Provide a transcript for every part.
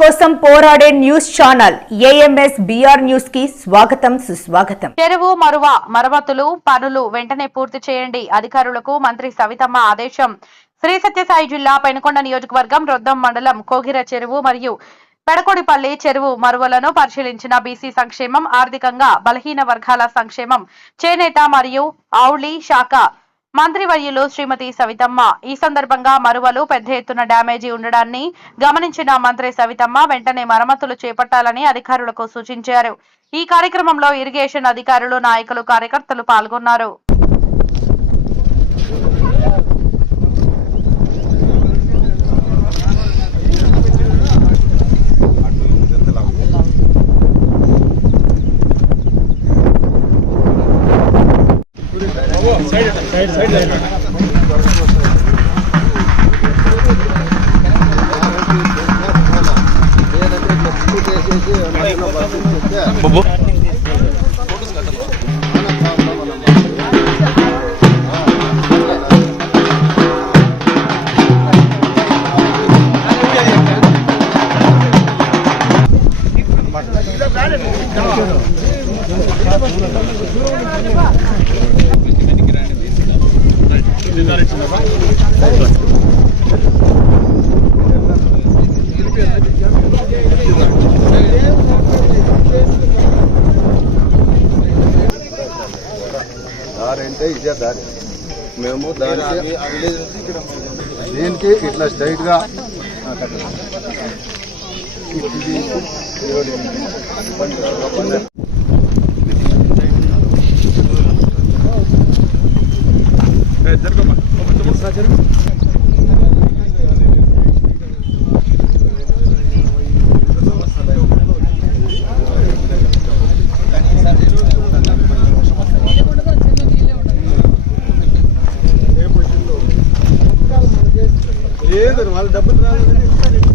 కోసం పోరాడే news channel AMS BR న్యూస్కి స్వాగతం సుస్వాగతం. చెరువు మరువ మరమ్మతులు పనులు వెంటనే పూర్తి చేయండి. అధికారులకు మంత్రి సవితమ్మ ఆదేశం. శ్రీ సత్యసాయి జిల్లా పెనుకొండ నియోజకవర్గం రొద్దం మండలం కోగిర చెరువు మరియు పెడకొడిపల్లి చెరువు మరువలను పరిశీలించిన బీసీ సంక్షేమం ఆర్థికంగా బలహీన వర్గాల సంక్షేమం చేనేత మరియు ఔలి శాఖ మంత్రివర్యులు శ్రీమతి సవితమ్మ. ఈ సందర్భంగా మరువలు పెద్ద ఎత్తున డ్యామేజీ ఉండడాన్ని గమనించిన మంత్రి సవితమ్మ వెంటనే మరమ్మతులు చేపట్టాలని అధికారులకు సూచించారు. ఈ కార్యక్రమంలో ఇరిగేషన్ అధికారులు నాయకులు కార్యకర్తలు పాల్గొన్నారు. దారి దారంటే ఇదే దారి. మేము దానికి దీనికి ఇట్లా స్ట్రైట్గా లేదు వాళ్ళ డబ్బులు రాదు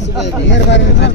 primer barrio.